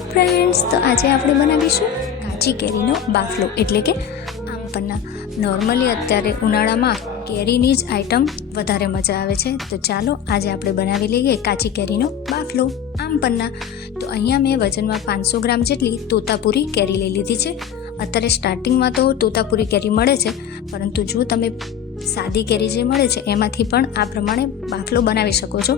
Hello friends, તો આજે આપણે બનાવીશું કાચી કેરીનો બાફલો એટલે કે આમ પન્ના. નોર્મલી અત્યારે ઉનાળામાં કેરીની જ આઈટમ વધારે મજા આવે છે, તો ચાલો આજે આપણે બનાવી લઈએ કાચી કેરીનો બાફલો આમ પન્ના. તો અહીંયા મેં વજનમાં 500 ગ્રામ જેટલી તોતાપુરી કેરી લઈ લીધી છે. અત્યારે સ્ટાર્ટિંગમાં તો તોતાપુરી કેરી મળે છે, પરંતુ જો તમે સાદી કેરી જે મળે છે એમાંથી પણ આ પ્રમાણે બાફલો બનાવી શકો છો.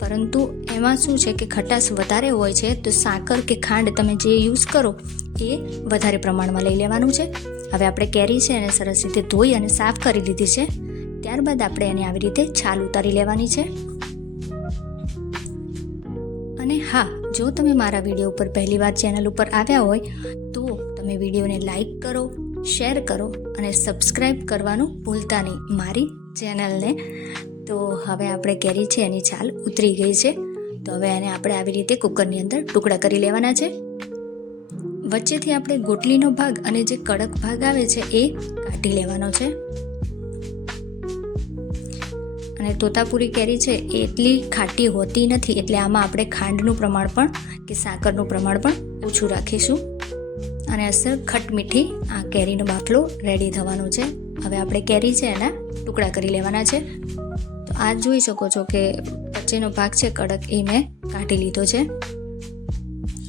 પરંતુ એમાં શું છે કે ખટાશ વધારે હોય છે, તો સાકર કે ખાંડ તમે જે યુઝ કરો એ વધારે પ્રમાણમાં લઈ લેવાનું છે. હવે આપણે કેરી છે એને સરસ રીતે ધોઈ અને સાફ કરી લીધી છે. ત્યારબાદ આપણે એને આવી રીતે છાલ ઉતારી લેવાની છે. અને હા, જો તમે મારા વિડીયો ઉપર પહેલીવાર ચેનલ ઉપર આવ્યા હોય તો તમે વિડીયોને લાઈક કરો, શેર કરો અને સબસ્ક્રાઈબ કરવાનું ભૂલતા નહીં મારી ચેનલને. તો હવે આપણે કેરી છે એની છાલ ઉતરી ગઈ છે, તો હવે એને આપણે આવી રીતે કુકરની અંદર ટુકડા કરી લેવાના છે. વચ્ચેથી આપણે ગોટલીનો ભાગ અને જે કડક ભાગ આવે છે એ કાઢી લેવાનો છે. અને તોતાપુરી કેરી છે એ એટલી ખાટી હોતી નથી, એટલે આમાં આપણે ખાંડનું પ્રમાણ પણ કે સાકરનું પ્રમાણ પણ ઓછું રાખીશું. અને અસર ખટમીઠી આ કેરીનો બાફલો રેડી થવાનો છે. હવે આપણે કેરી છે એના ટુકડા કરી લેવાના છે. તો આ જોઈ શકો છો કે વચ્ચેનો ભાગ છે કડક, એ મેં કાઢી લીધો છે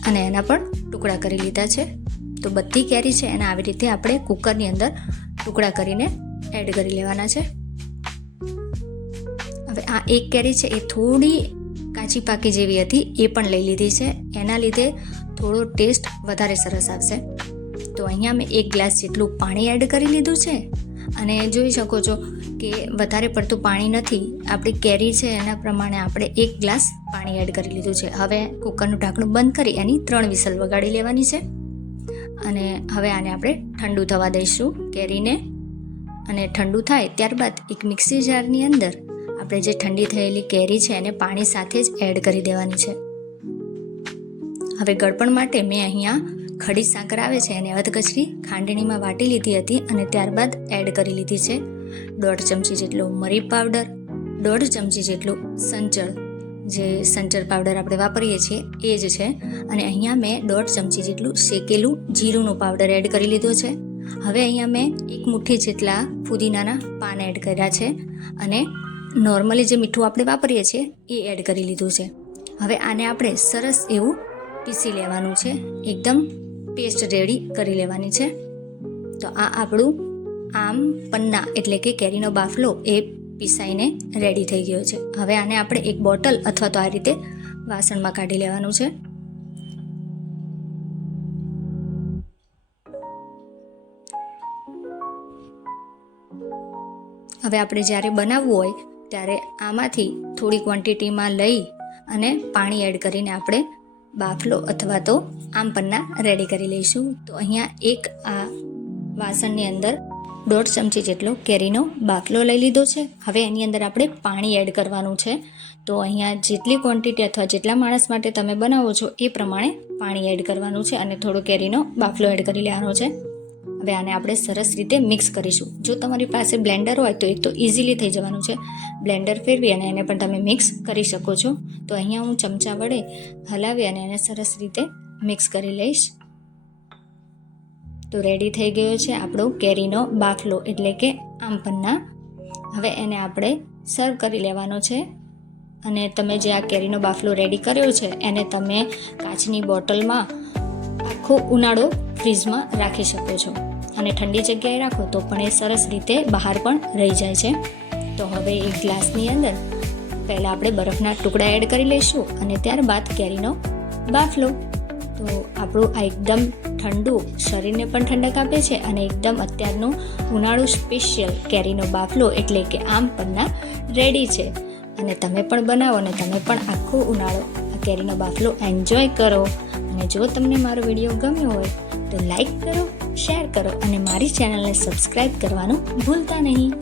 અને એના પણ ટુકડા કરી લીધા છે. તો બધી કેરી છે એના આવી રીતે આપણે કુકરની અંદર ટુકડા કરીને એડ કરી લેવાના છે. હવે આ એક કેરી છે એ થોડી કાચી પાકી જેવી હતી, એ પણ લઈ લીધી છે. એના લીધે થોડો ટેસ્ટ વધારે સરસ આવશે. તો અહીંયા મેં 1 ગ્લાસ જેટલું પાણી એડ કરી લીધું છે. અને જોઈ શકો છો કે વધારે પડતું પાણી નથી, આપણી કેરી છે એના પ્રમાણે આપણે 1 ગ્લાસ પાણી એડ કરી લીધું છે. હવે કુકરનું ઢાંકણું બંધ કરી એની 3 વિસલ વગાડી લેવાની છે. અને હવે આને આપણે ઠંડુ થવા દઈશું કેરીને. અને ઠંડુ થાય ત્યારબાદ એક મિક્સી જારની અંદર આપણે જે ઠંડી થયેલી કેરી છે એને પાણી સાથે જ એડ કરી દેવાની છે. હવે ગળપણ માટે મેં અહીંયા ખડી સાકર આવે છે એને અધકચરી ખાંડણીમાં વાટી લીધી હતી અને ત્યારબાદ એડ કરી લીધી છે. 1.5 ચમચી જેટલો મરી પાવડર, 1.5 ચમચી જેટલું સંચળ, જે સંચળ પાવડર આપણે વાપરીએ છીએ એ જ છે. અને અહીંયા મેં 1.5 ચમચી જેટલું શેકેલું જીરુંનો પાવડર એડ કરી લીધો છે. હવે અહીંયા મેં 1 મુઠ્ઠી જેટલા ફુદીનાના પાન એડ કર્યા છે અને નોર્મલી જે મીઠું આપણે વાપરીએ છીએ એ એડ કરી લીધું છે. હવે આને આપણે સરસ એવું પીસી લેવાનું છે, એકદમ પેસ્ટ રેડી કરી લેવાની છે. તો આ આપણું આમ પન્ના એટલે કે કેરીનો બાફલો એ પીસાઈને રેડી થઈ ગયો છે. હવે આને આપણે એક બોટલ અથવા તો આ રીતે વાસણમાં કાઢી લેવાનું છે. હવે આપણે જ્યારે બનાવવું હોય ત્યારે આમાંથી થોડી ક્વોન્ટિટીમાં લઈ અને પાણી એડ કરીને આપણે બાફલો અથવા તો આમ પન્ના રેડી કરી લઈશું. તો અહીંયા એક આ વાસણની અંદર 1.5 ચમચી જેટલો કેરીનો બાફલો લઈ લીધો છે. હવે એની અંદર આપણે પાણી એડ કરવાનું છે. તો અહીંયા જેટલી ક્વોન્ટિટી અથવા જેટલા માણસ માટે તમે બનાવો છો એ પ્રમાણે પાણી એડ કરવાનું છે અને થોડો કેરીનો બાફલો એડ કરી લેવાનો છે. હવે આને આપણે સરસ રીતે મિક્સ કરીશું. જો તમારી પાસે બ્લેન્ડર હોય તો એક તો ઇઝીલી થઈ જવાનું છે, બ્લેન્ડર ફેરવી અને એને પણ તમે મિક્સ કરી શકો છો. તો અહીંયા હું ચમચા વડે હલાવી અને એને સરસ રીતે મિક્સ કરી લઈશ. તો રેડી થઈ ગયો છે આપણો કેરીનો બાફલો એટલે કે આમ પન્ના. હવે એને આપણે સર્વ કરી લેવાનો છે. અને તમે જે આ કેરીનો બાફલો રેડી કર્યો છે એને તમે કાચની બોટલમાં આખો ઉનાળો ફ્રીજમાં રાખી શકો છો અને ઠંડી જગ્યાએ રાખો તો પણ એ સરસ રીતે બહાર પણ રહી જાય છે. તો હવે એક ગ્લાસની અંદર પહેલાં આપણે બરફના ટુકડા એડ કરી લઈશું અને ત્યારબાદ કેરીનો બાફલો. તો આપણું આ એકદમ ઠંડુ, શરીરને પણ ઠંડક આપે છે અને એકદમ અત્યારનું ઉનાળુ સ્પેશિયલ કેરીનો બાફલો એટલે કે આમ પન્ના રેડી છે. અને તમે પણ બનાવો અને તમે પણ આખો ઉનાળો આ કેરીનો બાફલો એન્જોય કરો. અને જો તમને મારો વિડીયો ગમ્યો હોય તો લાઈક કરો, શેર કરો અને મારી ચેનલને સબસ્ક્રાઈબ કરવાનું ભૂલતા નહીં.